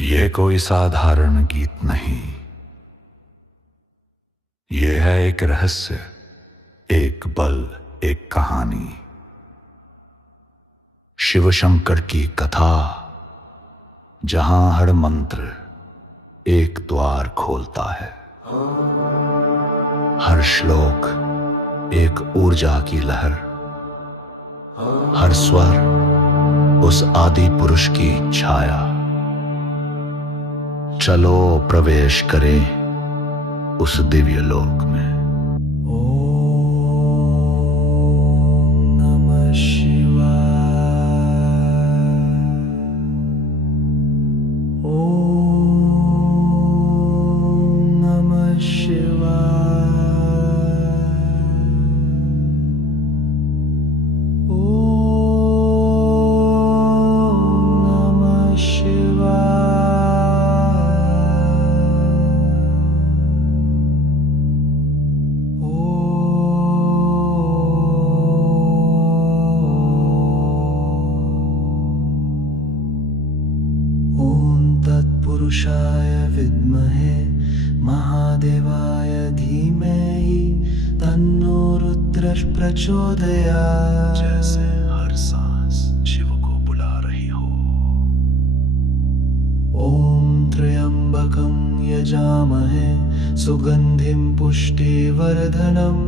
ये कोई साधारण गीत नहीं, ये है एक रहस्य, एक बल, एक कहानी। शिव शंकर की कथा, जहां हर मंत्र एक द्वार खोलता है। हर श्लोक एक ऊर्जा की लहर, हर स्वर उस आदि पुरुष की छाया। चलो प्रवेश करें उस दिव्य लोक में। पुरुषाय विद्महे महादेवाय धीमहि तन्नो रुद्रः प्रचोदयात्। जैसे हर सांस शिव को बुला रही हो। ओम त्र्यंबकं यजामहे सुगंधिं पुष्टिवर्धनम्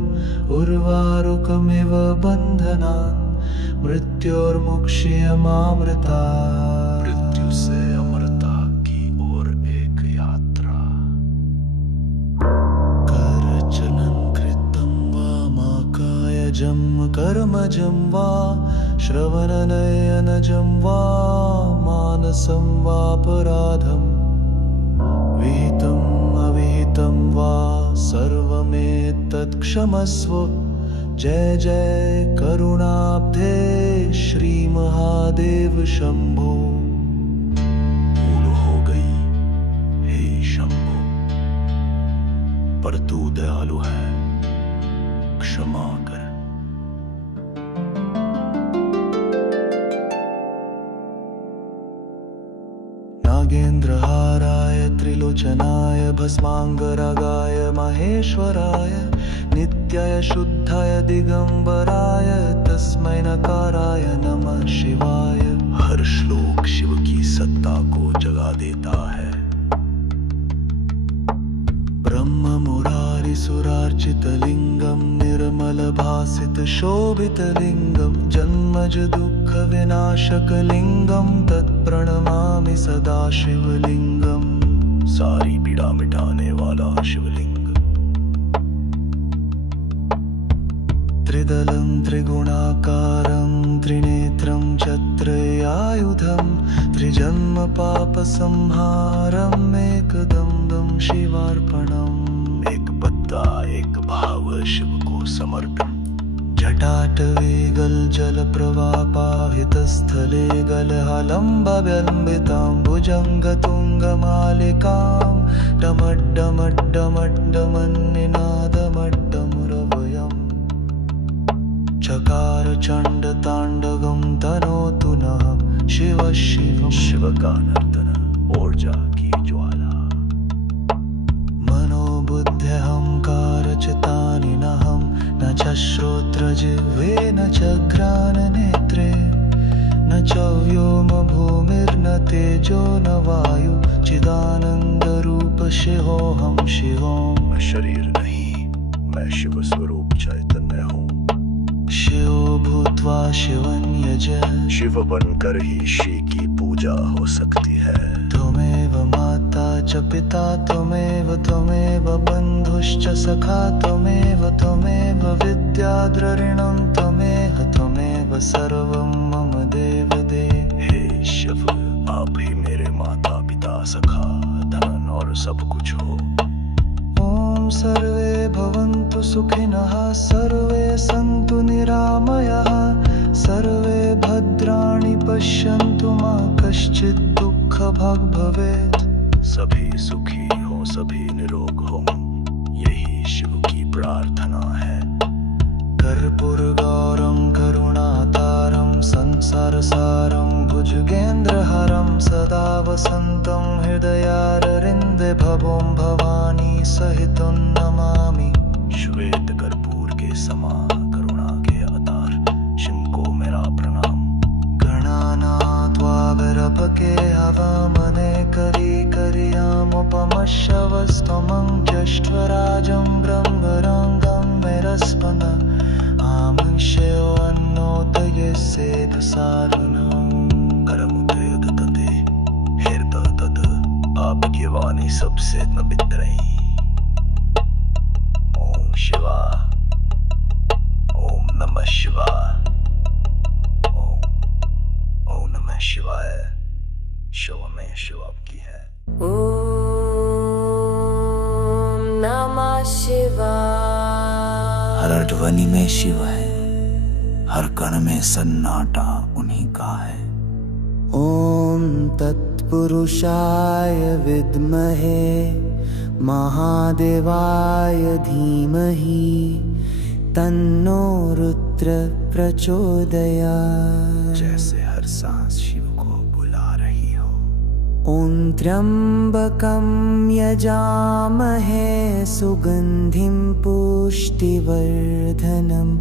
उर्वारुकमिव बन्धनान् मृत्योर्मुक्षीयमामृतात्। मृत्यु से अमरता की ओर एक यात्रा। करचनं कृतं वा माकायजं कर्मजं वा श्रवणनयनजं वा मानसं वापराधं विहितम् अविहितं वा सर्वमेतत् क्षमस्व। जय जय करुणाब्धे श्री महादेव शंभो। भूल हो गई हे शंभो, पर तू दयालु है, क्षमा कर। नागेन्द्रहाराय त्रिलोचनाय भस्मांगरागाय महेश्वराय नित्याय शुद्धाय दिगंबराय तस्मै नकाराय नमः शिवाय। हर श्लोक शिव की सत्ता को जगा देता है। ब्रह्म मुरारी सुरार्चित लिंगम निर्मल भासित शोभित लिंगम जन्मज दुख विनाशक लिंगम तत्प्रणमामि सदा शिवलिंगम। सारी पीड़ा मिटाने वाला शिवलिंग। त्रिदलं त्रिगुणाकारं त्रिनेत्रं छत्रयायुधं त्रिजन्म पापसंहारम् एकदं शिवार्पणम्। एक पत्ता एक भाव शिव को समर्पण। जटाटवे जल प्रवापाहितस्थले गलहलम्बव्यलम्बितां भुजङ्गतुङ्गमालिकां डमड्डमड्डमड्डमन्निनादमड्डमुरवयम्। चकार चण्डताण्डवं तनोतु नः शिव शिवं। शिव का नर्तन ऊर्जा की ज्वाला। मनोबुद्ध्यहंकार चितानि नहं न च श्रोत्रजिह्वे न च घ्राणनेत्रे न च व्योम भूमिर्न तेजो न वायु चिदानन्दरूप शिवोऽहं शिवोऽहम्। मैं शरीर नहीं, मैं शिव स्वरूप चैतन्य हूँ। शिवो भूत्वा शिवं यज। शिव बनकर ही श्री की पूजा हो सकती है। त्वमेव माता च पिता त्वमेव बन्धुश्च सखा त्वमेव विद्याद्रविणं त्वमेव सर्वं मम देव देव। हे शिव, आप ही मेरे माता पिता सखा धन और सब कुछ हो। ओम सर्वे भवन्तु सुखिनः सर्वे सन्तु निरामयाः सर्वे भद्राणि पश्यन्तु मा कश्चित् दुःखभाग् भवेत्। सभी सुखी हो, सभी निरोग हो, यही शिव की प्रार्थना है। कर्पूरगौरं करुणातारं संसारसारं भुजगेन्द्रहरं सदा वसन्तं हृदयारविन्दे भवों भवानी सहितं नमामि। श्वेत कर्पूर के समान करुणा के अवतार शिनको मेरा प्रणाम। गणानात्वा विरपके हवामने करी करियामुपमश्रवस्तमं ज्येष्ठराजं ब्रह्मरङ्गं मेरस्पन्द आमुष्योन्नोतये सेधसारुणं करमुदयुदतते हेर्दतत आपकी वाणी सबसे न बितरई। ओम शिवा ओम नमः शिवाय ओम नमः शिवाय। शिव में शिव आपकी है। ओम नमः शिवाय। हर ध्वनि में शिव है, हर कण में सन्नाटा उन्हीं का है। ओम तत्पुरुषाय विद्महे महादेवाय धीमहि तन्नो रुद्र प्रचोदयात्। जैसे हर सांस शिव को बुला रही हो। ओम त्र्यंबकं यजामहे सुगंधिं पुष्टिवर्धनम्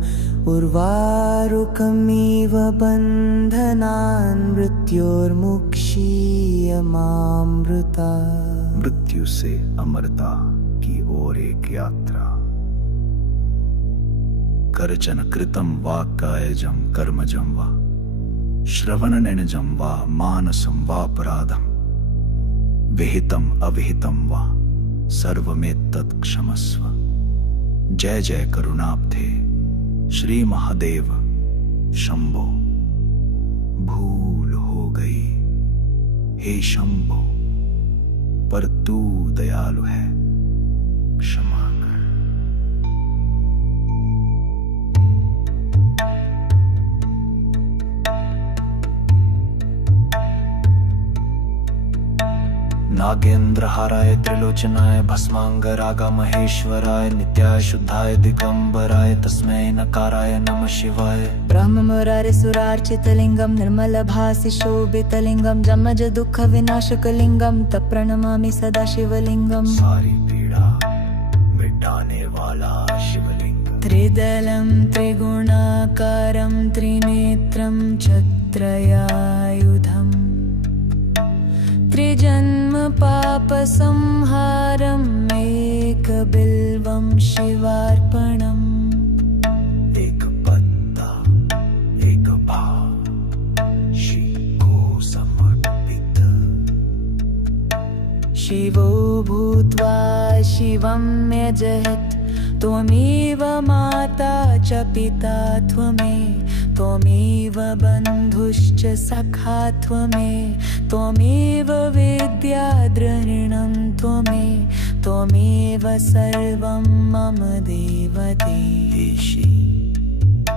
उर्वारुकमिव बन्धनान् मृत्योर्मुक्षीयमामृता। मृत्यु से अमरता की ओर एक यात्रा। कर्चन कृतं वा कायजं कर्मजं वा श्रवणनिनजं वा मानसं वापराधं विहितं अविहितं वा सर्वमेतत् क्षमस्व। जय जय करुणाब्धे श्री महादेव शंभो। भूल हो गई हे शंभो, पर तू दयालु है, क्षमा कर। नागेन्द्रहाराय त्रिलोचनाय भस्मांगरागा महेश्वराय नित्याय शुद्धाय दिगंबराय तस्मै नकाराय नमः शिवाय। ब्रह्म मुरारे सुरार्चितलिंगं निर्मलभासि शोभितलिंगं जमज दुःख विनाशकलिंगं तप्रणमामि सदा शिवलिंगं। सारी पीड़ा मिटाने वाला शिवलिंग। त्रिदलं त्रिगुणाकारं त्रिनेत्रं छत्रयायुधम् त्रिजन्म पापसंहारम् एकबिल्वं शिवार्पणम्। एक पत्ता एक भाव शिव को समर्पित। शिवो भूत्वा शिवं यजयत् त्वमेव माता च पिता त्वमेव बन्धुश्च सखा त्वमेव विद्या द्रविणं त्वमेव सर्वं मम देवदेव।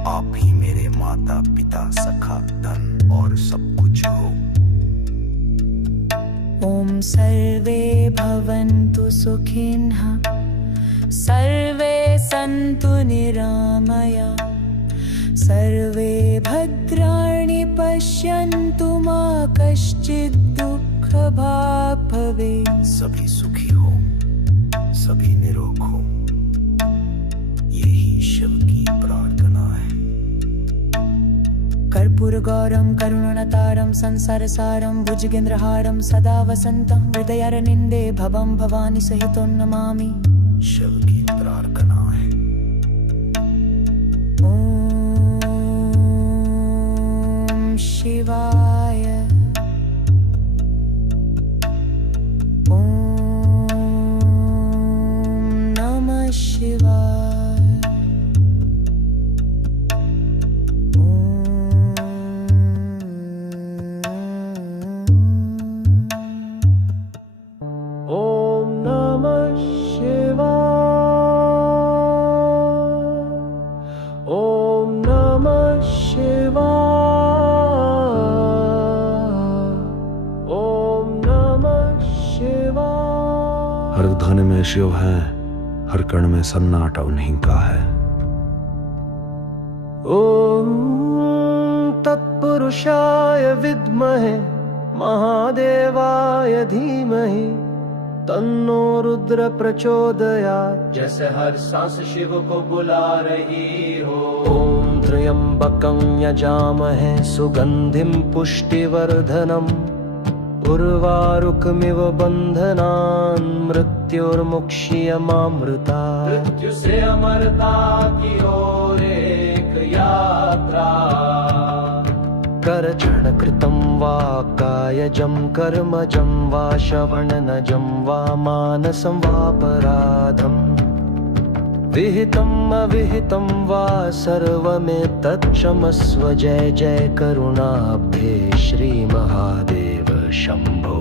आप ही मेरे माता पिता सखा धन और सब कुछ हो। ओम सर्वे भवन्तु सुखिनः सर्वे सन्तु निरामया सर्वे भद्राणि पश्यन्तु मा कश्चित् दुःखभाग् भवेत्। सभी सुखी हो, सभी निरोग हो, यही शिव की प्रार्थना है। कर्पूरगौरं करुणावतारं संसारसारं भुजगेन्द्रहारं सदा वसन्तं हृदयारविन्दे भवं भवानी सहितं नमामि। शिव की प्रार्थना है। ओम शिवाय ओम नमः शिवाय ओम नमः शिवाय। ओम नमः शिवाय। ओम नमः शिवाय। हर ध्वनि में शिव है, हर कण में सन्नाटा उन्हीं का है। ओम तत्पुरुष पुरुषाय विद्महे महादेवाय धीमहि तन्नो रुद्र प्रचोदयात्। जैसे हर सांस शिव को बुला रही हो। ओम त्र्यंबकं यजामहे सुगंधिं पुष्टिवर्धनम् उर्वारुकमिव बंधनान् मृत्युर्मुक्षीयमामृतात्। मृत्यु से अमरता की ओर एक यात्रा। करचरणकृतं वा कायजं कर्मजं वा श्रवणनजं वा मानसं वापराधम् विहितम् अविहितं वा सर्वमेतत् क्षमस्व। जय जय करुणाब्धे श्री महादेव शंभो।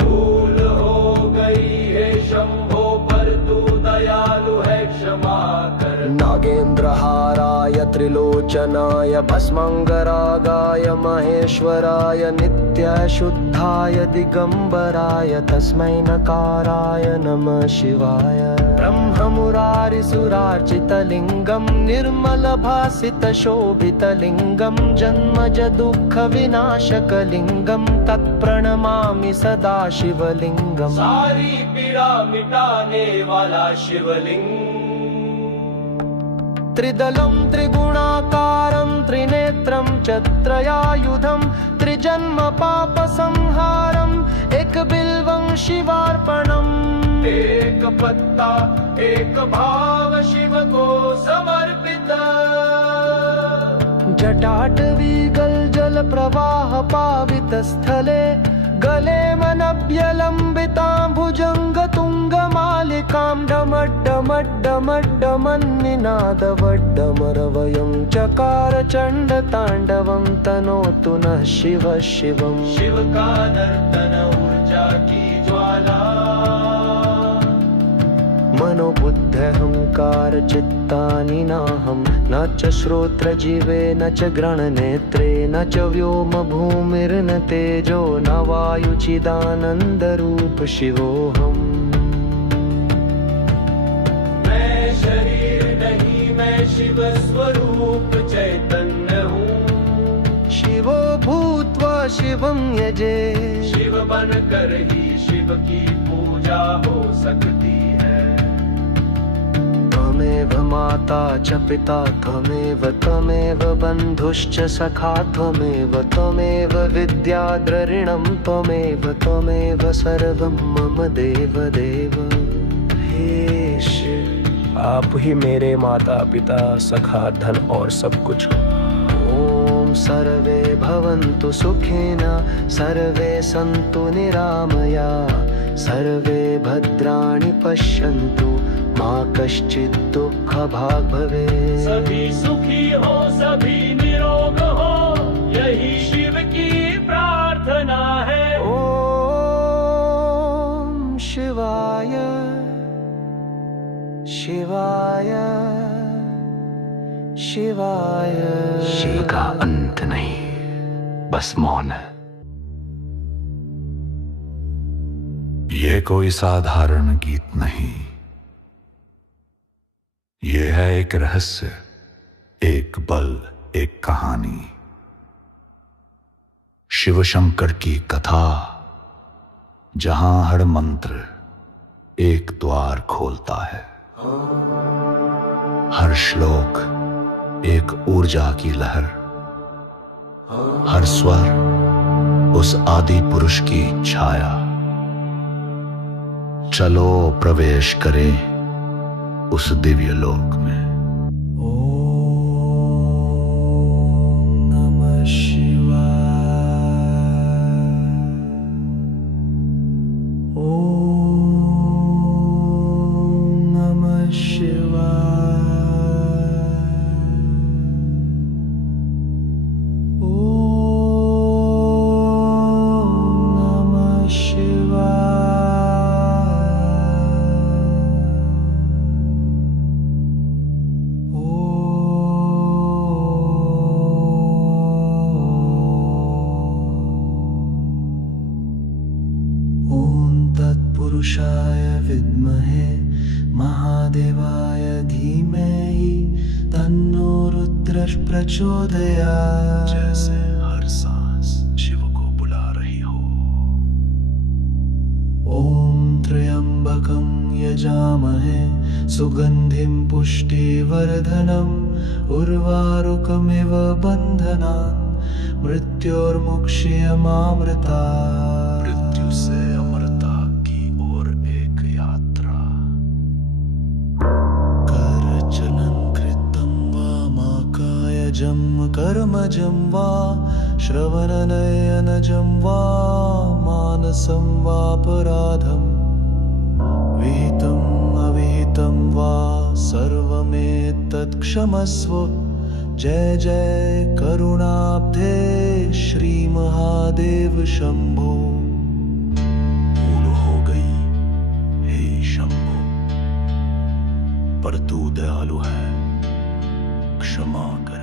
भूल हो गई है शंभो पर तू दयालु है क्षमा कर। नागेन्द्रहाराय त्रिलोचनाय भस्मांगरागाय महेश्वराय नित्याय शुद्धाय दिगंबराय तस्मै नकाराय नमः शिवाय। ब्रह्ममुरारिसुरार्चितलिङ्गं निर्मलभासितशोभितलिङ्गं जन्मज दुःखविनाशकलिङ्गं तत्प्रणमामि सदा शिवलिङ्गम्। सारी पीड़ा मिटाने वाला शिवलिंग। त्रिदलं त्रिगुणाकारं त्रिनेत्रं च त्रयायुधं त्रिजन्म पापसंहारम् एकबिल्वं शिवार्पणम्। एक पत्ता एक भाव शिव को समर्पित। जटाटवीगल जल प्रवाह पावित स्थले गले मनभ्यलम्बितां भुजङ्गतुङ्गमालिकां डमड्डमड्डमड्डमन्निनादवड्डमरवयं चकार चण्डताण्डवं तनोतु नः शिवः शिवम्। शिव का नर्तन ऊर्जा की ज्वाला। मनोबुद्ध्यहंकार चित्तानि नाहं न च श्रोत्रजीवे न च ग्रहणनेत्रे न च व्योम भूमिर्न तेजो न वायुचिदानन्दरूप शिवोऽहम्। मैं शरीर नहीं मैं शिव स्वरूप चैतन्य हूँ। शिवो भूत्वा शिवं यजे। शिव बनकर ही शिव की पूजा हो सकती है। त्वमेव माता च पिता त्वमेव त्वमेव बन्धुश्च सखा त्वमेव त्वमेव विद्याद्रऋणं त्वमेव त्वमेव सर्वं मम देव देव। हे शिव आप ही मेरे माता पिता सखा धन और सब कुछ हो। ओम सर्वे भवन्तु सुखिन सर्वे सन्तु निरामया सर्वे भद्राणि पश्यन्तु मा कश्चित् दुःखभाग् भवेत्। सभी सुखी हो सभी निरोग हो यही शिव की प्रार्थना है। ओम शिवाय शिवाय शिवाय। शिव का अंत नहीं, बस मौन है। ये कोई साधारण गीत नहीं, ये है एक रहस्य, एक बल, एक कहानी। शिव शंकर की कथा, जहां हर मंत्र एक द्वार खोलता है। हर श्लोक एक ऊर्जा की लहर, हर स्वर उस आदि पुरुष की छाया। चलो प्रवेश करें उस दिव्य लोक में। ओम नमः शिवाय। ओम नमः शिवाय। ओम नमः पुरुषाय विद्महे महादेवाय धीमहि तन्नो रुद्र प्रचोदयात्। जैसे हर सुगन्धिं पुष्टिवर्धनम् उर्वारुकमिव बन्धनान् मृत्योर्मुक्ष्यमामृता। मृत्यु से अमरता की ओर एक यात्रा। करचनं कृतं वा माकायजं कर्मजं वा श्रवणनयनजं वा मानसं वापराधम् विहितम् अविहितं वा सर्वमेतत् क्षमस्व। जय जय करुणाब्धे श्री महादेव शंभो। भूल हो गई हे शंभो, पर तू दयालु है, क्षमा कर।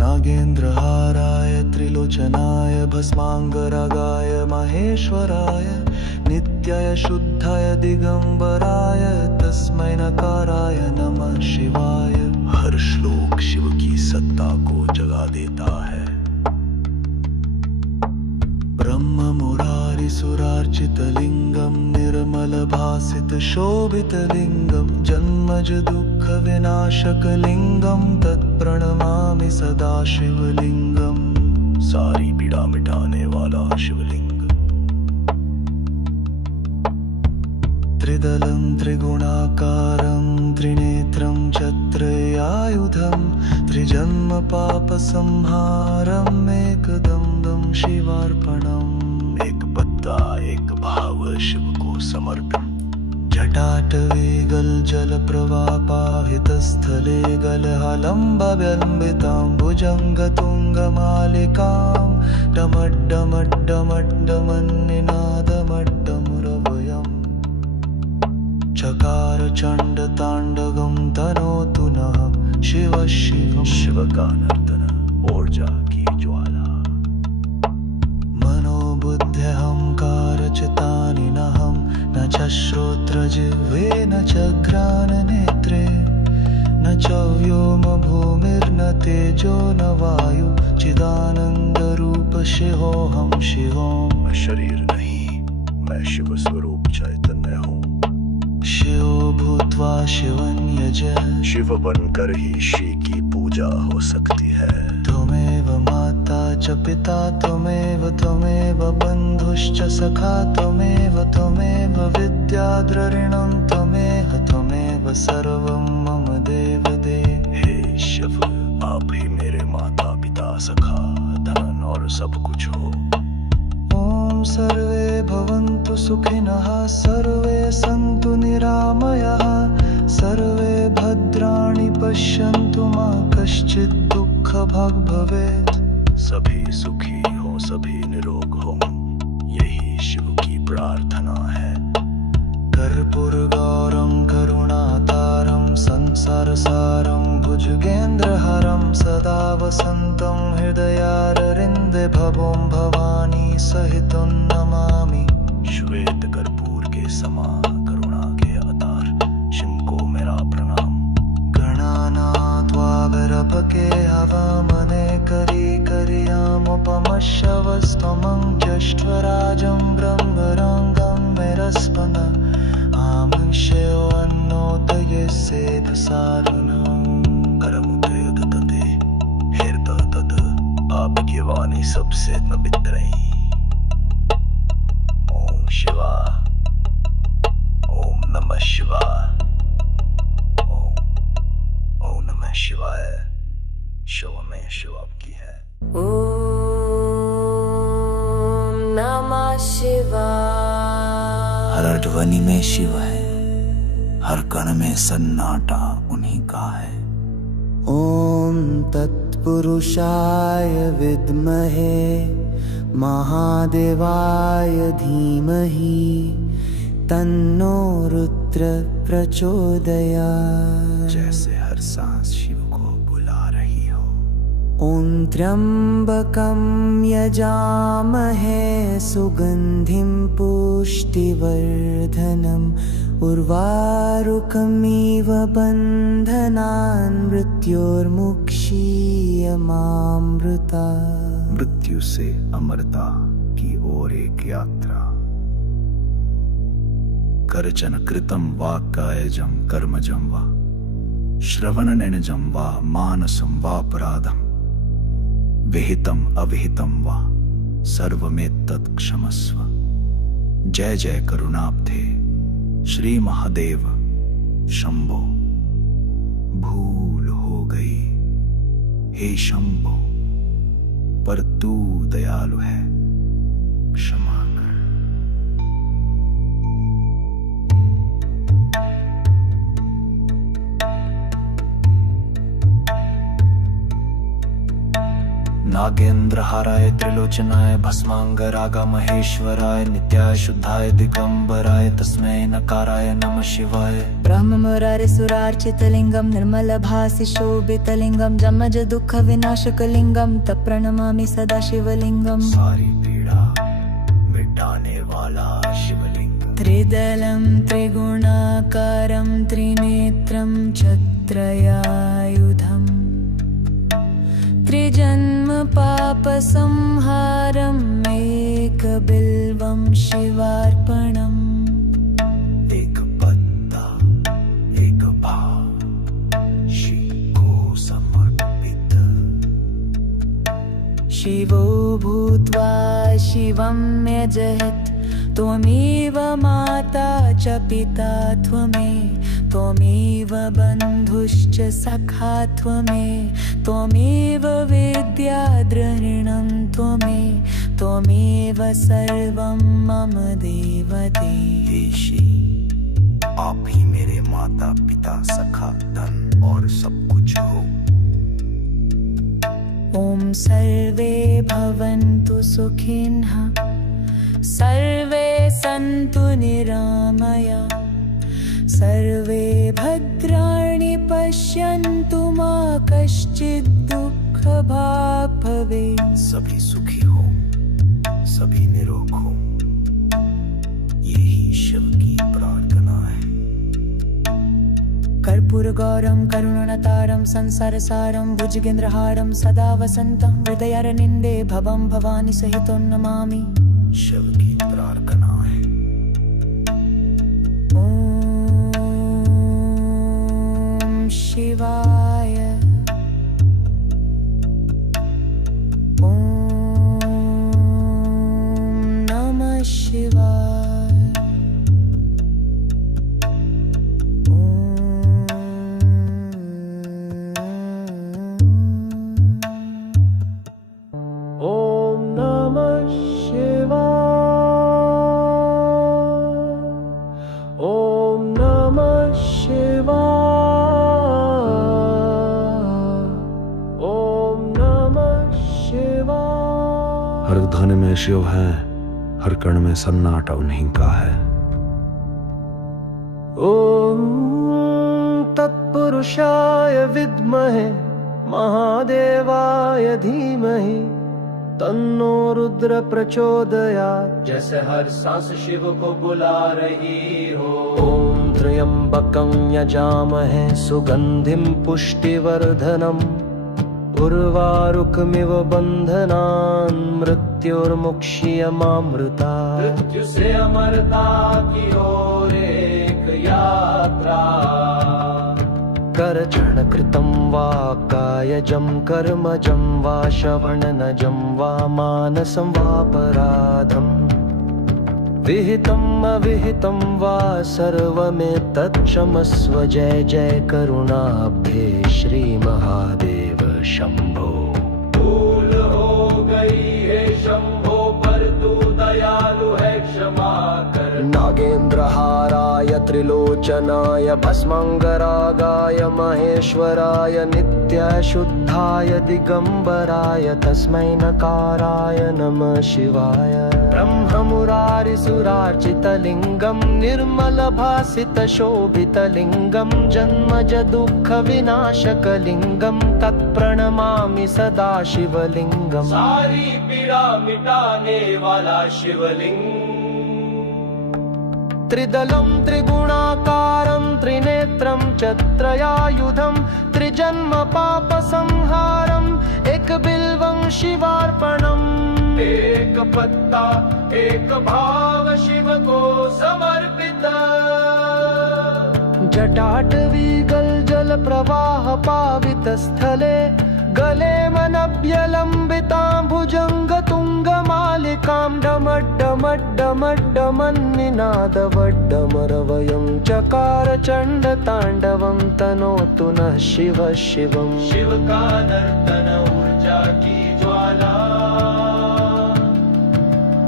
नागेन्द्रहाराय त्रिलोचनाय भस्मांगरागाय महेश्वराय नित्याय शुद्धाय दिगंबराय तस्मै नकाराय नमः शिवाय। हर श्लोक शिव की सत्ता को जगा देता है। ब्रह्म मुरारी सुरार्चित लिंगम निर्मल भासित शोभित लिंगम जन्मज दुःख विनाशक लिंगम तत्प्रणमामि सदा शिवलिंगम। सारी पीड़ा मिटाने वाला शिवलिंग। त्रिदलं त्रिगुणाकारं त्रिनेत्रं चत्रयायुधं त्रिजन्म पापसंहारम् एकदं शिवार्पणम्। एक पत्ता एक भाव शिव को समर्पण। जटाटवे गलजल प्रवापाहितस्थले गलहलम्बव्यलम्बितां भुजङ्गतुङ्गमालिकां डमड्डमड्डमड्डमन्निनादमड्डमुरवयम्। चकार चण्डताण्डवं तनोतु नः शिव शिव। शिव का नर्तन ऊर्जा की ज्वाला। मनोबुद्ध्यहंकारचितानि नहं न च श्रोत्रजिह्वे न च घ्राणनेत्रे न च व्योम भूमिर्न तेजो न वायु चिदानन्दरूप शिवोऽहं शिवोऽहम्। मैं शरीर नहीं, मैं शिव स्वरूप चैतन्य हूँ। शिवो भूत्वा शिवं यज। शिव बनकर ही श्री की पूजा हो सकती है। त्वमेव माता च पिता त्वमेव बन्धुश्च सखा त्वमेव विद्याद्रविणं त्वमेव सर्वं मम देव देव। हे शिव, आप ही मेरे माता पिता सखा धन और सब कुछ हो। ॐ सर्वे भवन्तु सुखिनः सर्वे सन्तु निरामयाः सर्वे भद्राणि पश्यन्तु मा कश्चित् दुःखभाग् भवेत्। सभी सुखी हो, सभी निरोग हो, यही शिव की प्रार्थना है। कर्पूरगौरं करुणातारं संसारसारं भुजगेन्द्रहारं सदा वसन्तं हृदयारविन्दे भवं भवानी सहितं नमामि। श्वेत कर्पूर के समा करुणा के अवतार शिव को मेरा प्रणाम। गणानात्वा विरपके हवामने करियामुपमश्रवस्तमं ज्येष्ठराजं ब्रह्मरङ्गं मेरस्पन आमुष्योन्नोतये सेधसारुणम्। करमुदयदतते हृदयदत आपकी वाणी सबसे पवित्र है। ओम शिवा, ओम नमः शिवाय, ओम नमः शिवाय। शिव में शिव आपकी है। ॐ नमः शिवाय। हर ध्वनि में शिव है, हर कण में सन्नाटा उन्हीं का है। ॐ तत्पुरुषाय विद्महे महादेवाय धीमहि तन्नो रुद्र प्रचोदयात्। जैसे हर सांस शिव को बुला रही हो। ॐ त्र्यम्बकं यजामहे सुगन्धिं पुष्टिवर्धनम् उर्वारुकमिव बन्धनान् मृत्योर्मुक्षीयमामृता। मृत्यु से अमरता की ओर एक यात्रा। करचन कृतं वा कायजं कर्मजं वा श्रवणनिनजं वा मानसं वापराधं विहितं अविहितं वा सर्वमेतत् क्षमस्व। जय जय करुणाब्धे श्री महादेव शंभो। भूल हो गई हे शंभो, पर तू दयालु है, क्षमा कर। नागेंद्र हाराय त्रिलोचनाय भस्मांगरागा महेश्वराय नित्याय शुद्धाय दिगंबराय तस्मै नकाराय नमः शिवाय। ब्रह्म मुरारे सुरार्चितलिंगं निर्मलभासि शोभितलिंगं जमज दुःख विनाशकलिंगं तप्रणमामि सदा शिवलिंगं। सारी पीड़ा मिटाने वाला शिवलिंग। त्रिदलं त्रिगुणाकारं त्रिनेत्रं छत्रयायुधम् त्रिजन्म पापसंहारम् एकबिल्वं शिवार्पणम्। एक पत्ता एक भाव शिव को समर्पित। शिवो भूत्वा शिवं यजयत् त्वमेव माता च पिता त्वमेव बन्धुश्च सखा त्वमेव विद्या द्रविणं त्वमेव सर्वं मम देवदेव। आप ही मेरे माता पिता सखा धन और सब कुछ हो। ॐ सर्वे भवन्तु सुखिनः सर्वे सन्तु निरामया सर्वे भद्राणि पश्यन्तु मा कश्चित् दुःखभाग् भवेत्। सभी सुखी हो, सभी निरोग हो, यही शिव की प्रार्थना है। कर्पूरगौरं करुणावतारं संसारसारं भुजगेन्द्रहारं सदा वसन्तं हृदयारविन्दे भवं भवानी सहितं नमामि। शिव की प्रार्थना है। शिवाय ॐ नमः शिवाय। ॐ नमः शिवाय। ॐ नमः शिवाय। हर धन में शिव है, हर कण में सन्नाटा उन्हीं का है। ॐ तत्पुरुषाय विद्महे महादेवाय धीमहि तन्नो रुद्र प्रचोदयात्। जैसे हर सांस शिव को बुला रही हो। ॐ त्र्यंबकं यजामहे सुगंधिं पुष्टिवर्धनम् उर्वारुकमिव बन्धनान् मृत्युर्मुक्ष्यमामृतात्। मृत्यु से अमरता की ओर एक यात्रा। करचरणकृतं वा कायजं कर्मजं वा श्रवणनजं वा मानसं वापराधं विहितम् अविहितं वा सर्वमेतत् क्षमस्व। जय जय करुणाब्धे श्री महादेव शंभो। भूल हो गई है शंभो, पर तू दयालु है, क्षमा कर। नागेन्द्रहाराय त्रिलोचनाय भस्मांगरागाय महेश्वराय नित्याय शुद्धाय दिगंबराय तस्मै नकाराय नमः शिवाय। ब्रह्ममुरारि सुरार्चितलिंगं निर्मलभासितशोभितलिंगं जन्मज दुःख विनाशकलिंगं तत्प्रणमामि सदा शिवलिंगम्। सारी पीड़ा मिटाने वाला शिवलिंग। त्रिदलं त्रिगुणाकारं त्रिनेत्रं छत्रयायुधं त्रिजन्म पापसंहारम् एकबिल्वं शिवार्पणम्। एक पत्ता एक भाव शिव को समर्पित। जटाटवीगल जल प्रवाह पावित स्थले गले मनभ्यलम्बितां भुजंग तुंग मालिकां डमड्डमड्डमड्डमन्निनादवड्डमरवयं चकार चंड तांडवं तनोतु नः शिव शिवम्। शिव का नर्तन ऊर्जा की ज्वाला,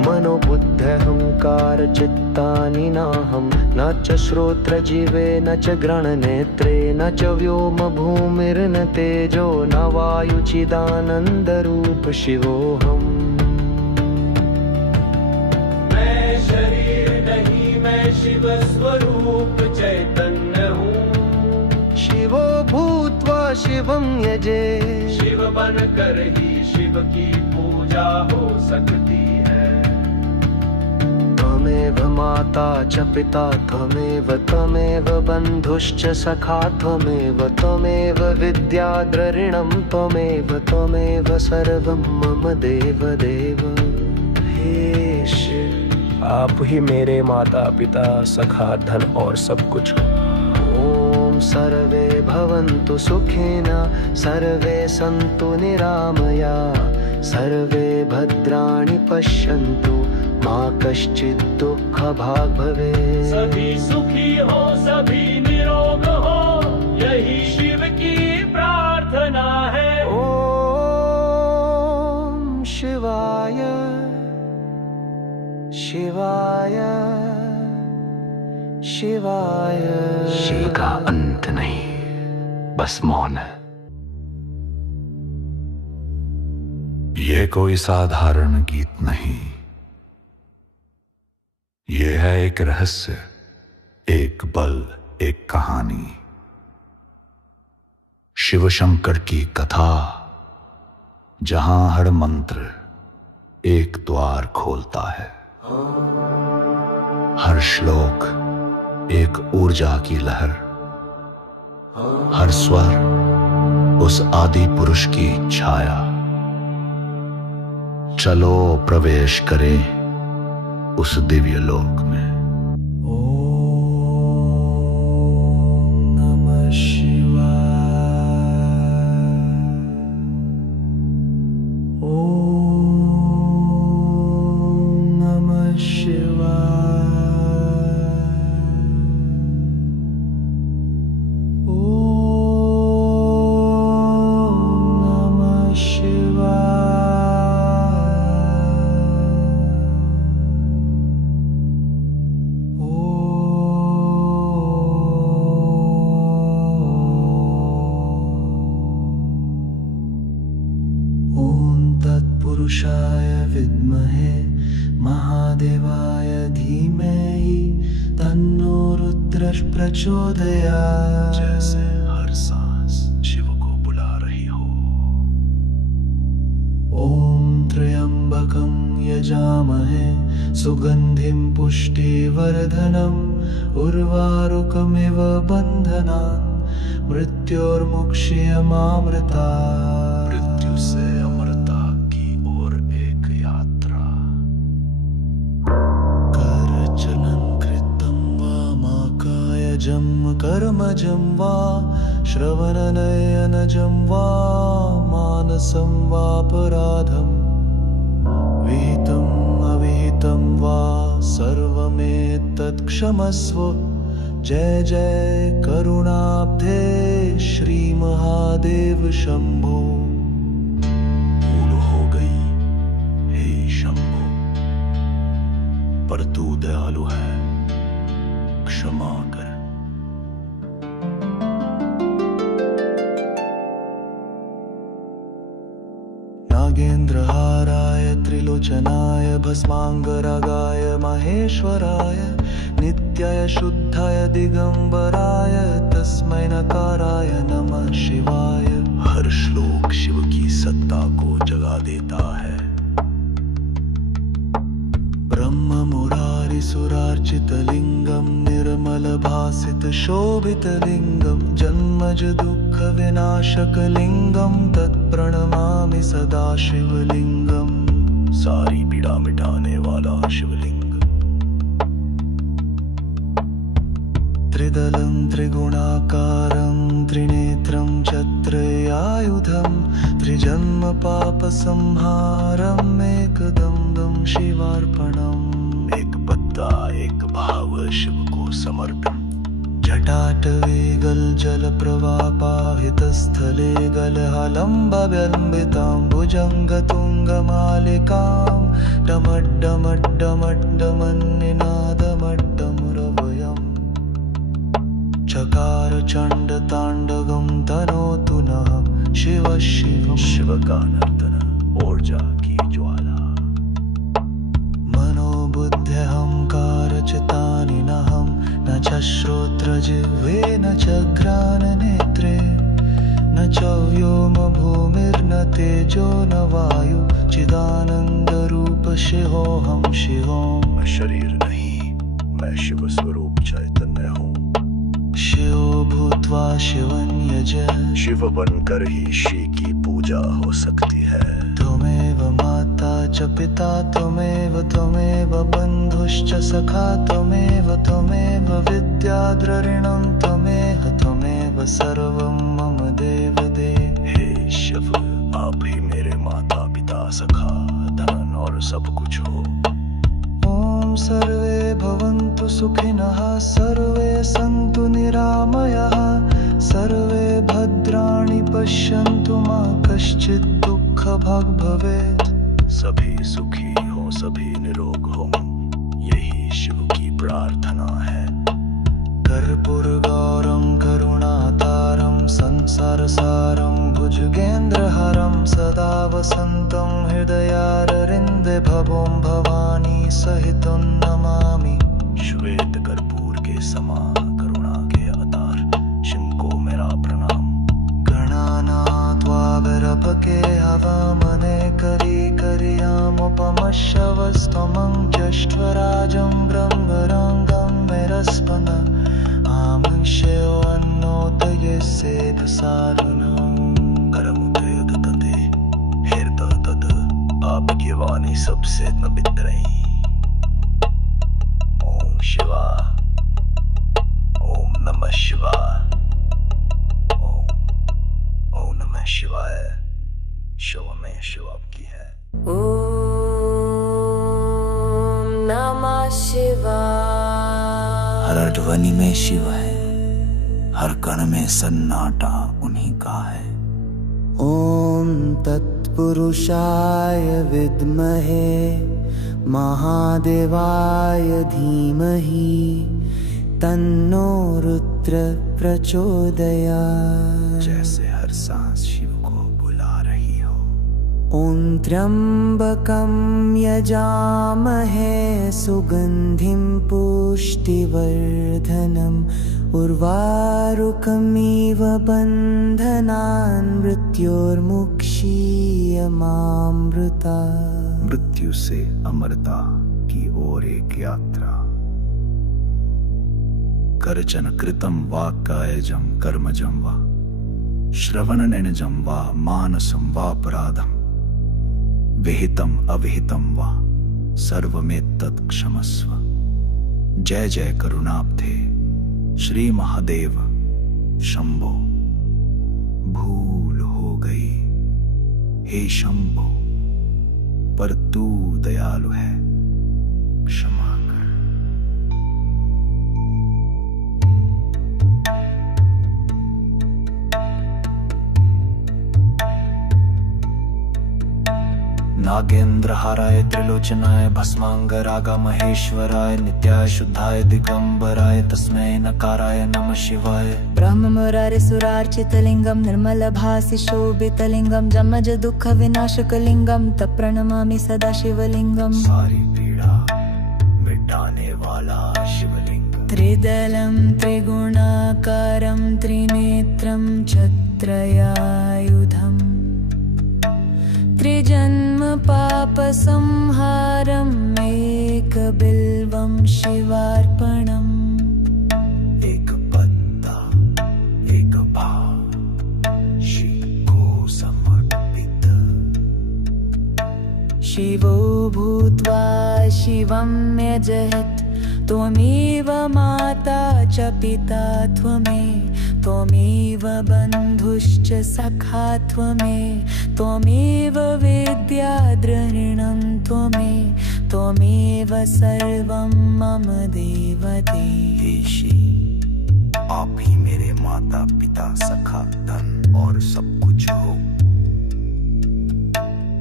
मनोबुद्ध्यहंकार चित्तानि नाहं न च श्रोत्र जीवे न च ग्रहणनेत्रे न च व्योम भूमिर्न तेजो न वायुचिदानन्दरूप शिवोऽहम्। मैं शरीर नहीं मैं शिव स्वरूप चैतन्य हूँ। शिवो भूत्वा शिवं यजे, शिव बनकर ही शिव की पूजा हो सकती है। त्वमेव माता च पिता त्वमेव त्वमेव बन्धुश्च सखा त्वमेव त्वमेव विद्या द्रविणं त्वमेव त्वमेव सर्वं मम देव देव। हे शिव, आप ही मेरे माता पिता सखा धन और सब कुछ हो। ॐ सर्वे भवन्तु सुखिन सर्वे सन्तु निरामया सर्वे भद्राणि पश्यन्तु मा कश्चित् दुःखभाग् भवेत्। सभी सुखी हो सभी निरोग हो यही शिव की प्रार्थना है। ॐ शिवाय शिवाय शिवाय। शिव का अंत नहीं, बस मौन है। ये कोई साधारण गीत नहीं, ये है एक रहस्य, एक बल, एक कहानी। शिव शंकर की कथा, जहां हर मंत्र एक द्वार खोलता है। हर श्लोक एक ऊर्जा की लहर, हर स्वर उस आदि पुरुष की छाया। चलो प्रवेश करें उस दिव्य लोक में। ओम नमः शिवाय। ओम नमः शिवाय। ओम नमः तत्पुरुषाय विद्महे महादेवाय धीमहि तन्नो रुद्रः प्रचोदयात्। जैसे हर सांस शिव को बुला रही हो। ओम त्र्यंबकं यजामहे सुगंधिं पुष्टिवर्धनम् उर्वारुकमिव बन्धनान् मृत्योर्मुक्ष्यमामृतात्। मृत्यु से अमरता की ओर एक यात्रा। करचनं कृतं वा माकायजं कर्मजं वा श्रवणनयनजं वा मानसं वापराधं विहितम् अविहितं वा सर्वमेतत् क्षमस्व। जय जय करुणाब्धे श्री महादेव शंभो। भूल हो गई हे शंभो, पर तू दयालु है, क्षमा कर। नागेन्द्रहाराय त्रिलोचनाय भस्मांगरागाय महेश्वराय नित्याय शुद्धाय दिगंबराय तस्मै नकाराय नमः शिवाय। हर श्लोक शिव की सत्ता को जगा देता है। ब्रह्म मुरारी सुरार्चित लिंगम निर्मल भासित शोभित लिंगम जन्मज दुःख विनाशक लिंगम तत्प्रणमामि सदा शिवलिंगम। सारी पीड़ा मिटाने वाला शिवलिंग। त्रिदलं त्रिगुणाकारं त्रिनेत्रं चत्रयायुधं त्रिजन्म पापसंहारम् एकदं शिवार्पणम्। एक पत्ता एक भाव शिव को समर्पण। जटाटवे गलजल प्रवापाहितस्थले गलहलम्बव्यलम्बितां भुजङ्गतुङ्गमालिकां डमड्डमड्डमड्डमन्निनादमड्डमुरवयम्। चकार चण्डताण्डवं तनोतु नः शिव शिव। शिव का नर्तन ऊर्जा की ज्वाला। मनोबुद्ध्यहंकारचितानि नहं न च श्रोत्रजिह्वे न च घ्राणनेत्रे न च व्योम भूमिर्न तेजो न वायु चिदानन्दरूप शिवोऽहं शिवोऽहं। मैं शरीर नहीं, मैं शिव स्वरूप चैतन्य हूँ। शिव भूत्वा शिवं यज। शिव बनकर ही श्री की पूजा हो सकती है। त्वमेव माता च पिता त्वमेव बन्धुश्च सखा त्वमेव विद्याद्रविणं त्वमेव सर्वं मम देव देव। हे शिव, आप ही मेरे माता पिता सखा धन और सब कुछ हो। ओम सर्वे भवन्तु सुखिनः सर्वे सन्तु निरामयाः सर्वे भद्राणि पश्यन्तु मा कश्चित् दुःखभाग् भवेत्। सभी सुखी हो, सभी निरोग हो, यही शिव की प्रार्थना है। कर्पूरगौरं करुणातारं संसारसारं भुजगेन्द्रहारं सदा वसन्तं हृदयारविन्दे भवं भवानी सहितं नमामि। श्वेत कर्पूर के समान करुणा के अवतार शिव को मेरा प्रणाम। गणानात्वा विरपके हवामने करियामुपमश्रवस्तमं ज्येष्ठराजं ब्रह्मरङ्गं मेरस्पन आमुष्योन्नोतये सेधसारुणं। करमुदयदतते हृदतद आपकी वाणी सबसे पवित्र। ओम शिवा, ओम नमः शिवाय, ओम नमः शिवाय। शिव में शिव आपकी है। ओम नमः शिवाय। हर ध्वनि में शिव है, हर कण में सन्नाटा उन्हीं का है। ओम तत्पुरुषाय विद्महे महादेवाय धीमहि तन्नो रुद्र प्रचोदयात्। जैसे हर सांस शिव को बुला रही हो। ओम त्र्यंबकं यजामहे सुगंधिं पुष्टिवर्धनम् उर्वारुकमिव बन्धनान् मृत्योर्मुक्षीयमामृता। मृत्यु से अमरता की ओर एक यात्रा। करचन कृतं वा कायजं कर्मजं वा श्रवणनिनजं वा मानसं वापराधं विहितं अविहितं वा सर्वमेतत् क्षमस्व। जय जय करुणाब्धे श्री महादेव शंभो। भूल हो गई हे शंभो, पर तू दयालु है, क्षमा कर। नागेन्द्रहाराय त्रिलोचनाय भस्मांगरागा महेश्वराय नित्याय शुद्धाय दिगंबराय तस्मै नकाराय नमः शिवाय। ब्रह्म मुरारे सुरार्चितलिंगं निर्मलभासि शोभितलिंगं जमज दुःख विनाशकलिंगं तप्रणमामि सदा शिवलिंगं। सारी पीड़ा मिटाने वाला शिवलिंग। त्रिदलं त्रिगुणाकारं त्रिनेत्रं चत्रयायुधम् त्रिजन्म पापसंहारम् एकबिल्वं शिवार्पणम्। एक पत्ता एक भाव शिव को समर्पित। शिवो भूत्वा शिवं यजयत् त्वमेव माता च पिता त्वमेव बन्धुश्च सखा त्वमेव विद्याद्रविणं त्वमेव सर्वं मम देवदेव। आप ही मेरे माता पिता सखा धन और सब कुछ हो।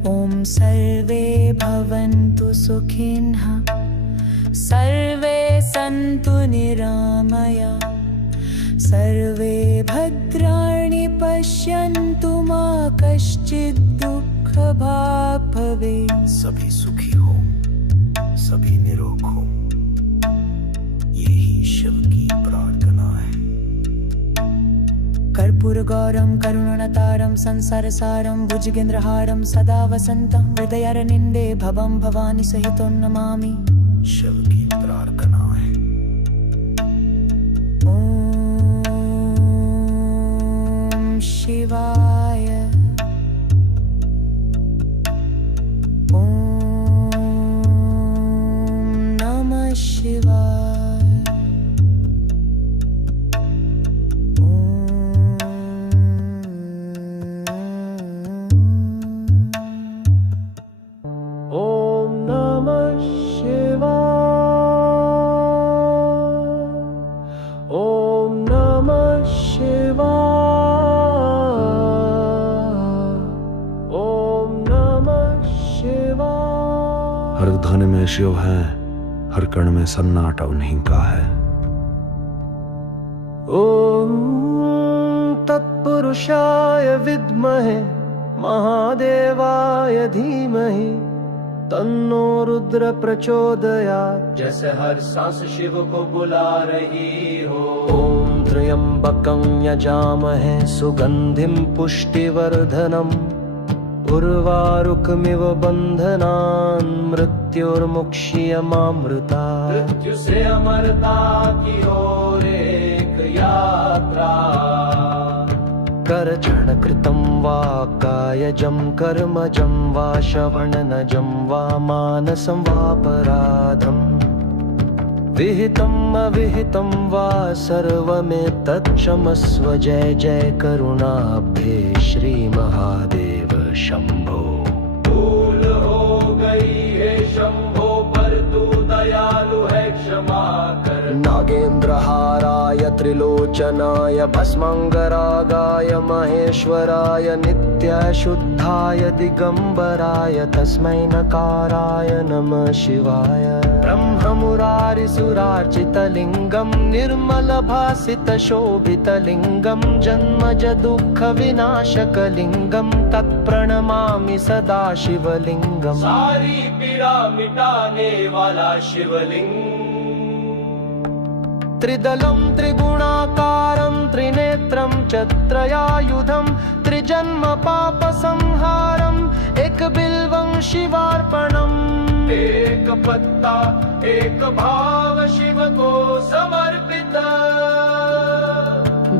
ॐ सर्वे भवन्तु सुखिनः सर्वे सन्तु निरामया सर्वे भद्राणि पश्यन्तु मा कश्चित् दुःखभाग् भवेत्। सभी सुखी हो, सभी निरोग हो, यही शिव की प्रार्थना है। कर्पूरगौरं करुणावतारं संसारसारं भुजगेन्द्रहारं सदा वसन्तं हृदयारविन्दे भवं भवानी सहितं नमामि। शिव की प्रार्थना है। ॐ शिवाय ॐ नमः शिवाय। ॐ नमः शिवाय। ॐ नमः शिवाय। ॐ नमः शिवाय। हर धन में शिव है, हर कण में सन्नाटा उन्हीं का है। ॐ तत्पुरुषाय विद्महे महादेवाय धीमहि तन्नो रुद्र प्रचोदयात्। जैसे हर सांस शिव को बुला रही हो। ॐ त्र्यम्बकं यजामहे सुगन्धिं पुष्टिवर्धनम् उर्वारुकमिव बन्धनान् मृत्युर्मुक्ष्यमामृतात्। मृत्यु से अमरता की ओर एक यात्रा। करचरणकृतं वा कायजं कर्मजं वा श्रवणनजं वा मानसं वापराधम् विहितम् अविहितं वा सर्वमेतत्क्षमस्व। जय जय करुणाब्धे श्री महादेव शंभो। भूल हो गई है शंभो पर तू दयालु है क्षमा कर। नागेन्द्रहाराय त्रिलोचनाय भस्मांगरागाय महेश्वराय नित्याशुद्धाय दिगंबराय तस्मै नकाराय नमः शिवाय। ब्रह्ममुरारिसुरार्चितलिङ्गं निर्मलभासितशोभितलिङ्गं जन्मज दुःखविनाशकलिङ्गं तत्प्रणमामि सदा शिवलिङ्गम्। सारी पीड़ा मिटाने वाला शिवलिंग। त्रिदलं त्रिगुणाकारं त्रिनेत्रं च त्रयायुधं त्रिजन्म पापसंहारम् एकबिल्वं शिवार्पणम्। एक पत्ता एक भाव शिव को समर्पित।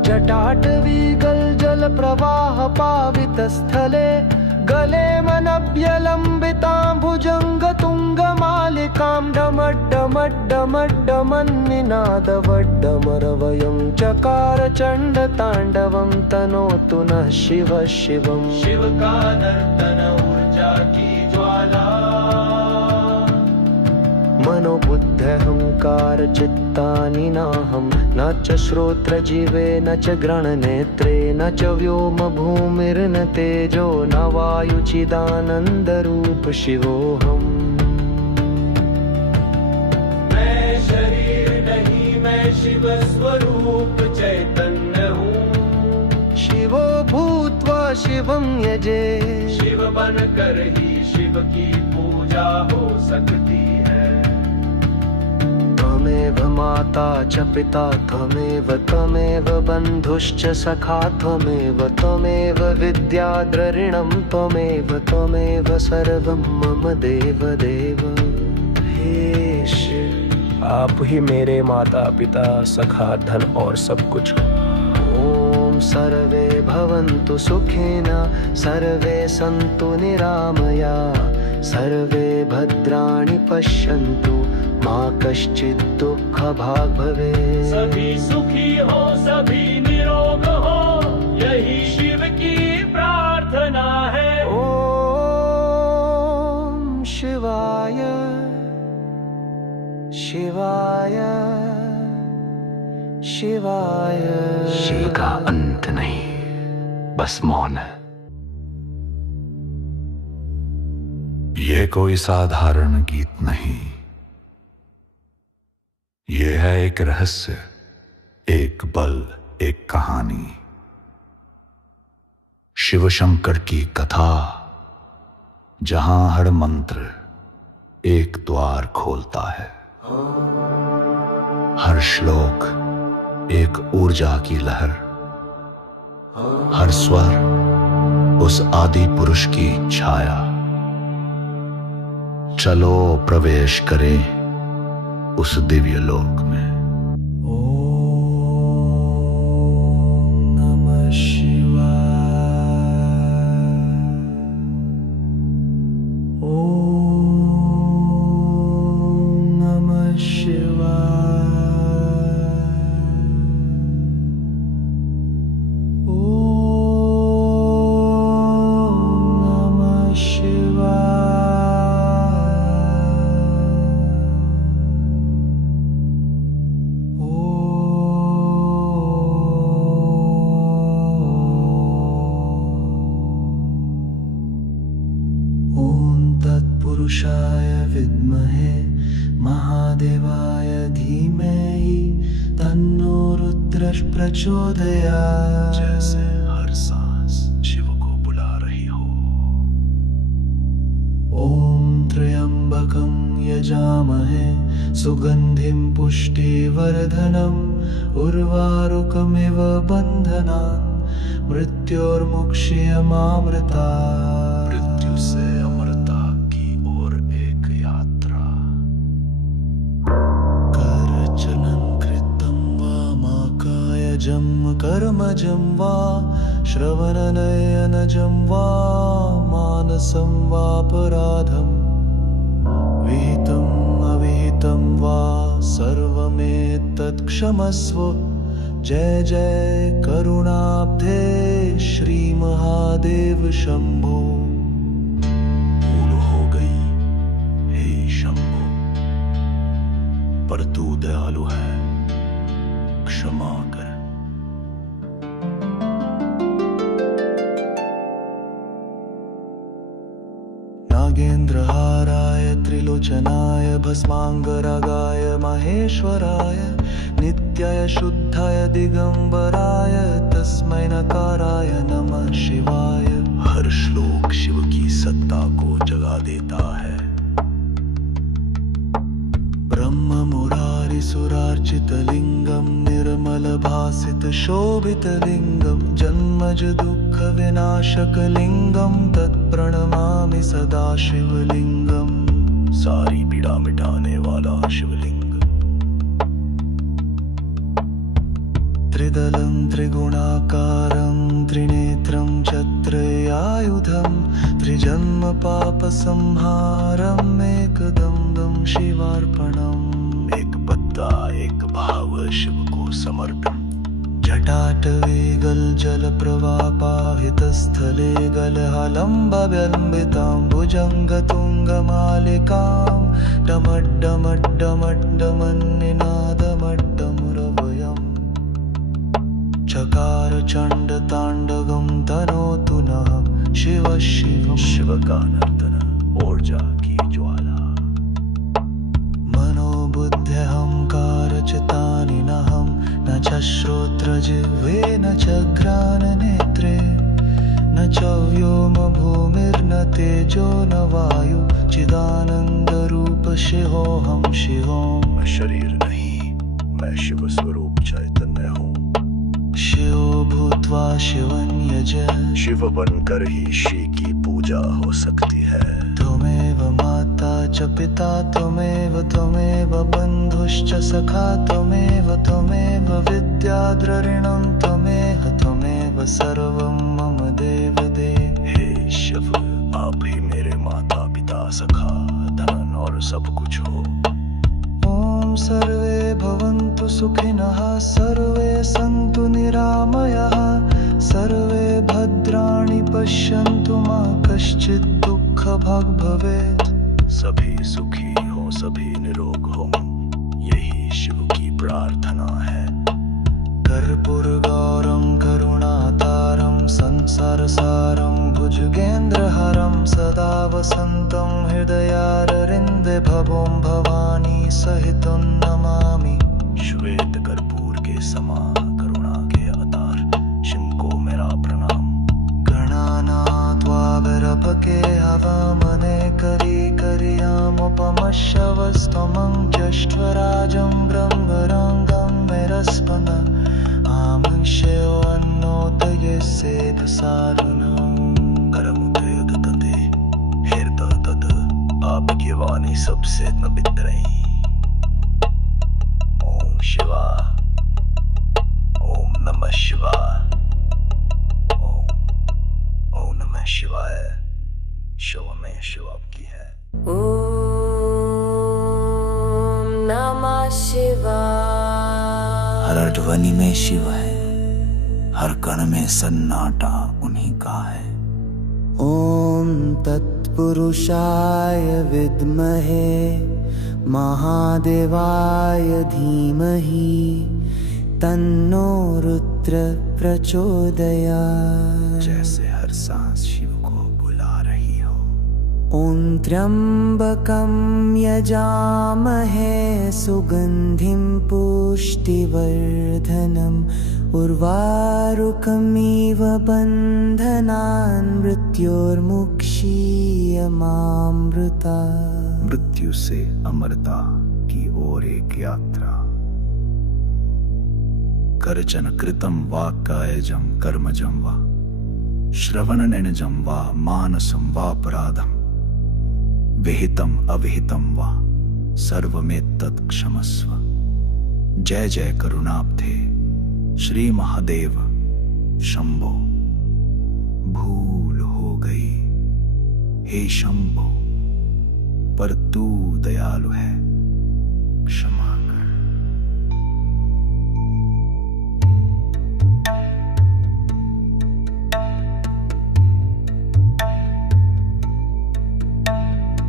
जटाटवीगल जल प्रवाह पावित स्थले गले मनभ्यलम्बितां भुजङ्गतुङ्गमालिकां डमड्डमड्डमड्डमन्निनादवड्डमरवयं चकार चण्डताण्डवं तनोतु नः शिवः शिवम्। शिव का नर्तन ऊर्जा की ज्वाला। मनोबुद्ध्यहंकार चित्तानि नाहं न च श्रोत्रजीवे न च घ्राणनेत्रे न च व्योम भूमिर्न तेजो न वायुचिदानन्दरूप शिवोऽहम्। मैं शरीर नहीं मैं शिव स्वरूप चैतन्य हूँ। शिवो भूत्वा शिवं यजे। शिव बनकर ही शिव की पूजा हो सकती है। त्वमेव माता च पिता त्वमेव बन्धुश्च सखा त्वमेव विद्याद्रविणं त्वमेव सर्वं मम देवदेव। हे शिव। आप ही मेरे माता पिता सखा धन और सब कुछ हो। ॐ सर्वे भवन्तु सुखिनः सर्वे सन्तु निरामया सर्वे भद्राणि पश्यन्तु मा कश्चित् दुःखभाग् भवेत्। सभी सुखी हो, सभी निरोग हो, यही शिव की प्रार्थना है। ॐ शिवाय शिवाय शिवाय। शिव का अंत नहीं, बस मौन है। ये कोई साधारण गीत नहीं, ये है एक रहस्य, एक बल, एक कहानी। शिव शंकर की कथा, जहां हर मंत्र एक द्वार खोलता है, हर श्लोक एक ऊर्जा की लहर, हर स्वर उस आदि पुरुष की छाया। चलो प्रवेश करें उस दिव्य लोक में। ॐ नमः शिवाय। ॐ नमः शिवाय। ॐ नमः तत्पुरुषाय विद्महे महादेवाय धीमहि तन्नो रुद्रः प्रचोदयात्। जैसे हर सांस शिव को बुला रही हो। ॐ त्र्यम्बकं यजामहे सुगन्धिं पुष्टिवर्धनम् उर्वारुकमिव बन्धनान् मृत्योर्मुक्ष्यमामृतात्। मृत्यु से अमरता की ओर एक यात्रा। करचनं कृतं वा माकायजं कर्मजं वा श्रवणनयनजं वा मानसं वापराधं विहितम् अविहितं वा सर्वमेतत् क्षमस्व। जय जय करुणाब्धे श्री महादेव शंभो। भूल हो गई हे शंभो, पर तू दयालु है, क्षमा कर। नागेन्द्रहाराय त्रिलोचनाय भस्मांगरागाय महेश्वराय नित्याय शुद्धाय दिगंबराय तस्मै नकाराय नमः शिवाय। हर श्लोक शिव की सत्ता को जगा देता है। ब्रह्म मुरारी सुरार्चित लिंगम निर्मल भासित शोभित लिंगम जन्मज दुःख विनाशक लिंगम तत्प्रणमामि सदा शिवलिंगम। सारी पीड़ा मिटाने वाला शिवलिंग। त्रिदलं त्रिगुणाकारं त्रिनेत्रं चत्रयायुधं त्रिजन्म पापसंहारम् एकदं शिवार्पणम्। एक पत्ता एक भाव शिव को समर्पण। जटाटवे गलजल प्रवापाहितस्थले गलहलम्बव्यलम्बितां भुजङ्गतुङ्गमालिकां डमड्डमड्डमड्डमन्निनादमड्डमुरवयम्। चकार चण्डताण्डवं तनोतु नः शिव शिवं। शिव का नर्तन ऊर्जा की ज्वाला। मनोबुद्ध्यहंकारचितानि नहं न च श्रोत्रजिह्वे न च घ्राणनेत्रे न च व्योमभूमिर्न तेजो न वायु चिदानन्दरूप शिवोऽहं शिवोऽहं। मैं शरीर नहीं, मैं शिव स्वरूप चैतन्य हूँ। शिवो भूत्वा शिवं यज। शिव बनकर ही श्री की पूजा हो सकती है। त्वमेव माता च पिता त्वमेव बन्धुश्च सखा त्वमेव विद्याद्रविणं त्वमेव सर्वं मम देव देव। हे शिव, आप ही मेरे माता पिता पिता सखा धन और सब कुछ हो। ॐ सर्वे भवन्तु सुखिनः सर्वे सन्तु निरामयाः सर्वे भद्राणि पश्यन्तु मा कश्चित् दुःखभाग् भवेत्। सभी सुखी हो, सभी निरोग हो, यही शिव की प्रार्थना है। कर्पूरगौरं करुणातारं संसारसारं भुजगेन्द्रहारं सदा वसन्तं हृदयारविन्दे भवं भवानी सहितं नमामि। श्वेत कर्पूर के समान करुणा के अवतार शिव को मेरा प्रणाम। गणानात्वा विरपके हवामने करियामुपमश्रवस्तमं ज्येष्ठराजं ब्रह्मरङ्गं मेरस्पन्द आमुष्योन्नोतये सेधसारुणं। करमुदयदतते हृदयदत आपकी वाणी सबसे पवित्र है। ओम शिवा, ओम नमः शिवाय, ओम नमः शिवाय। शिव में शिव आपकी है। ॐ नमः शिवाय। हर ध्वनि में शिव है, हर कण में सन्नाटा उन्हीं का है। ॐ तत्पुरुषाय विद्महे महादेवाय धीमहि तन्नो रुद्र प्रचोदयात्। जैसे हर सांस शिव को बुला रही हो। ॐ त्र्यम्बकं यजामहे सुगन्धिं पुष्टिवर्धनम् उर्वारुकमिव बन्धनान् मृत्योर्मुक्षीयमामृता। मृत्यु से अमरता की ओर एक यात्रा। करचन कृतं वा कायजं कर्मजं वा श्रवणनिनजं वा मानसं वापराधं विहितं अविहितं वा सर्वमेतत् क्षमस्व। जय जय करुणाब्धे श्री महादेव शंभो। भूल हो गई हे शंभो, पर तू दयालु है, क्षमा कर।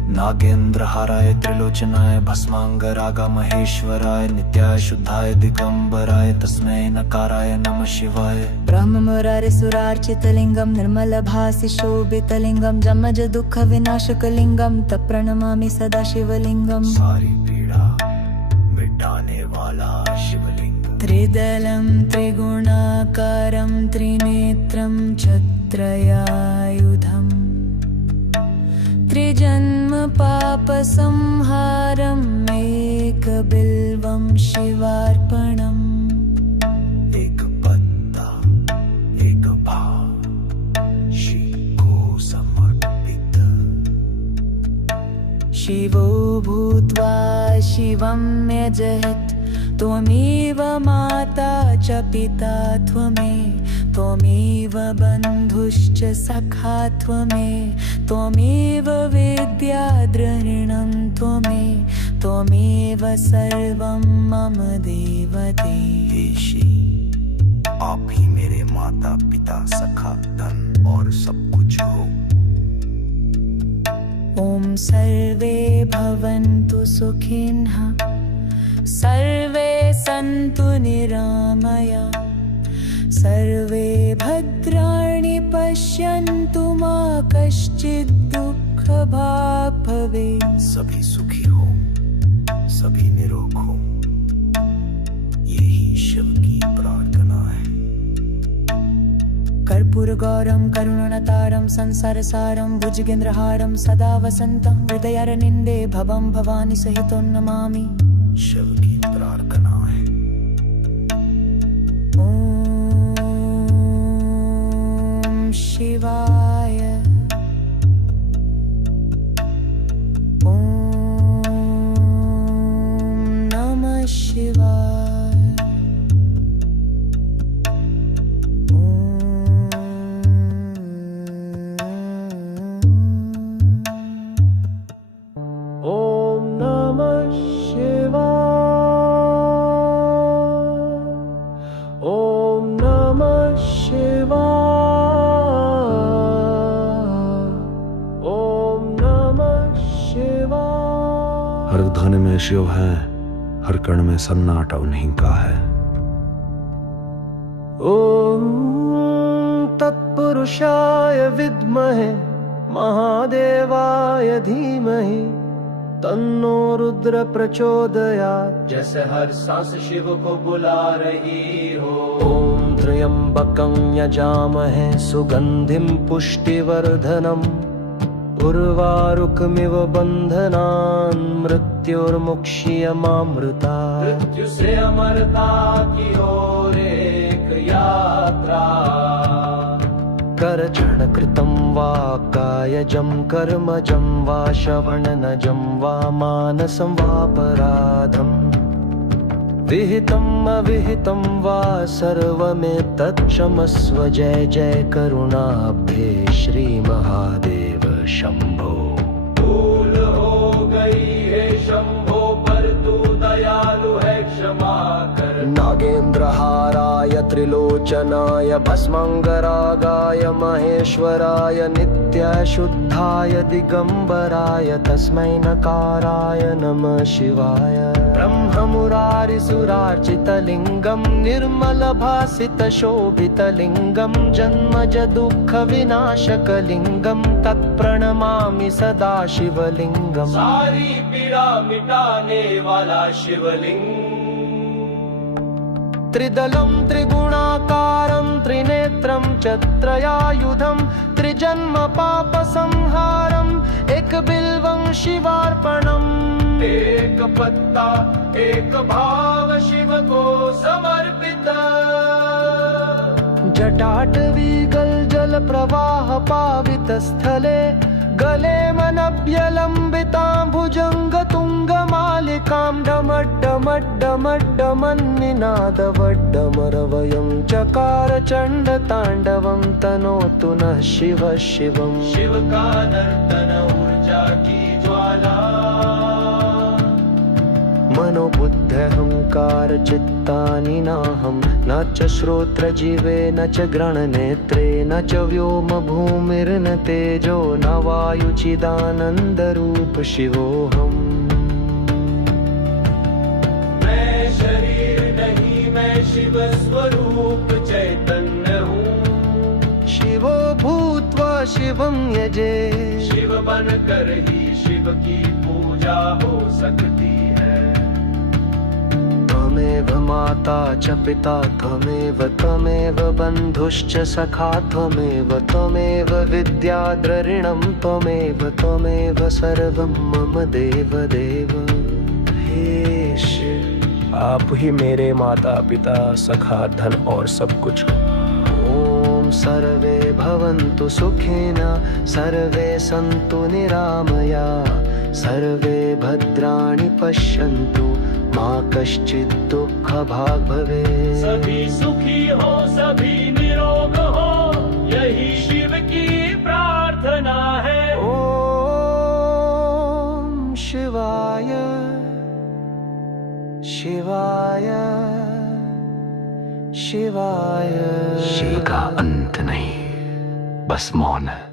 नागेन्द्रहाराय त्रिलोचनाय भस्मांगरागा महेश्वराय नित्याय शुद्धाय दिगंबराय तस्मै नकाराय नमः शिवाय। ब्रह्ममुरारे सुरार्चितलिङ्गं निर्मलभासि शोभितलिङ्गं जमज दुःख विनाशकलिङ्गं तप्रणमामि सदा शिवलिङ्गं। सारी पीड़ा मिटाने वाला शिवलिंग। त्रिदलं त्रिगुणाकारं त्रिनेत्रं छत्रयायुधम् त्रिजन्म पापसंहारम् एकबिल्वं शिवार्पणम्। एक पत्ता एक भाव शिव को समर्पित। शिवो भूत्वा शिवं यजयत् त्वमेव माता च पिता त्वमेव बन्धुश्च सखा त्वमेव विद्या द्रविणं त्वमेव सर्वं मम देवते। आप ही मेरे माता पिता सखा धन और सब कुछ हो। ॐ सर्वे भवन्तु सुखिनः सर्वे सन्तु निरामया सर्वे भद्राणि पश्यन्तु मा कश्चित् दुःखभाग् भवेत्। सभी सुखी हो, सभी निरोग हो, यही शिव की प्रार्थना है। कर्पूरगौरं करुणातारं संसारसारं भुजगेन्द्रहारं सदा वसन्तं हृदयारविन्दे भवं भवानी सहितं नमामि। शिव की प्रार्थना है। ॐ शिवाय। ॐ नमः शिवाय। हर धन में शिव है, हर कण में सन्नाटा उन्हीं का है। ओम तत्पुरुषाय विद्महे महादेवाय धीमहि तन्नो रुद्र प्रचोदयात्। जैसे हर सांस शिव को बुला रही हो। ओम त्र्यंबकं यजामहे सुगंधिं पुष्टिवर्धनम् उर्वारुकमिव बंधनान् मृत्युर्मुक्षीयमामृतात्। मृत्यु से अमरता की ओर एक यात्रा। करचरणकृतं वा कायजं कर्मजं वा श्रवणनजं वा मानसं वापराधम् विहितम् अविहितं वा सर्वमेतत्क्षमस्व। जय जय करुणाब्धे श्री महादेव शंभो। भूल हो गई है शंभो पर तू दयालु है क्षमा कर। नागेन्द्रहाराय त्रिलोचनाय भस्मांगरागाय महेश्वराय नित्याय शुद्धाय दिगंबराय तस्मै नकाराय नमः शिवाय। ब्रह्ममुरारिसुरार्चितलिङ्गं निर्मलभासितशोभितलिङ्गं जन्मज दुःखविनाशकलिङ्गं तत्प्रणमामि सदा शिवलिङ्गम्। सारी पीड़ा मिटाने वाला शिवलिंग। त्रिदलं त्रिगुणाकारं त्रिनेत्रं च त्रयायुधं त्रिजन्म पापसंहारम् एकबिल्वं शिवार्पणम्। एक पत्ता एक भाव शिव को समर्पित। जटाटवी गलजल प्रवाह पावित स्थले गले मनभ्यलम्बितां भुजङ्गतुङ्गमालिकां डमड्डमड्डमड्डमन्निनादवड्डमरवयं चकार चण्डताण्डवं तनोतु नः शिवः शिवम्। शिव का नर्तन ऊर्जा की ज्वाला। मनोबुद्ध्यहंकार चित्तानि नाहं न च श्रोत्रजीवे न च घ्राणनेत्रे न च व्योम भूमिर्न तेजो न वायुचिदानन्दरूप शिवोऽहम्। मैं शरीर नहीं मैं शिव स्वरूप चैतन्य हूँ। शिवो भूत्वा शिवं यजे। शिव बनकर ही शिव की पूजा हो सकती है। त्वमेव माता च पिता त्वमेव त्वमेव बन्धुश्च सखा त्वमेव त्वमेव विद्याद्रऋणं त्वमेव त्वमेव सर्वं मम देव देव। हे शिव आप ही मेरे माता पिता सखा धन और सब कुछ। ओम सर्वे भवन्तु सुखिन सर्वे सन्तु निरामया सर्वे भद्राणि पश्यन्तु मा कश्चित् दुःखभाग् भवेत्। सभी सुखी हो सभी निरोग हो यही शिव की प्रार्थना है। ओम शिवाय शिवाय शिवाय। शिव का अंत नहीं, बस मौन है।